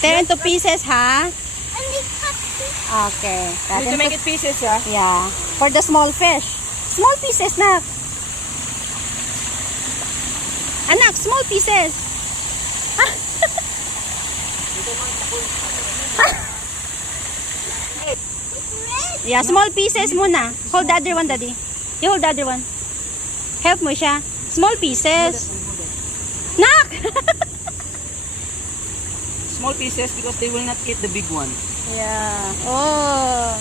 Tear into pieces, ha? Only cut this. Okay. Cut Need to make it pieces, ha? Yeah. For the small fish. Small pieces, nak. Anak, small pieces. Yeah, small pieces muna. Hold the other one, Daddy. You hold the other one. Help mo siya. Small pieces. Nak! Small pieces because they will not eat the big one. Yeah. Oh.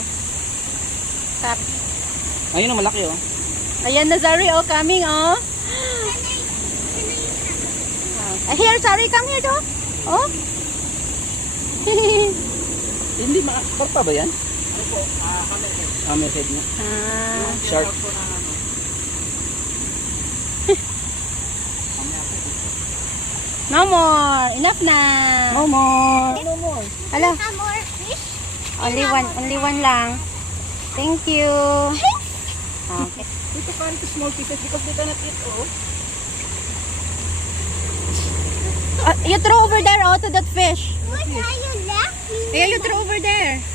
Cut. Ayun na, malaki, oh. Ayan na, Zari. Oh, coming, oh. Here, Zari, come here, do. Oh. Hindi, karpa ba yan? Hammerhead niya. Shark. No more. Enough na. No more. No more. Hala. More fish. Only one lang. Thank you. Okay. Ito carry to small pieces because they cannot eat, oh. You throw over there, oh, to that fish. What are you laughing? Yeah, you throw over there.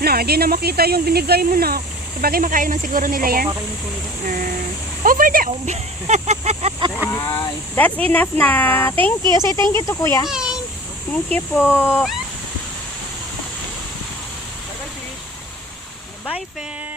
No, hindi na makita yung binigay mo, na. Sabagay, makain man siguro nila yan. Kakainin ko nila. Over there. Oh. Ay. That's enough na. Thank you. Say thank you to Kuya. Thanks. Thank you po. Bye, Fer.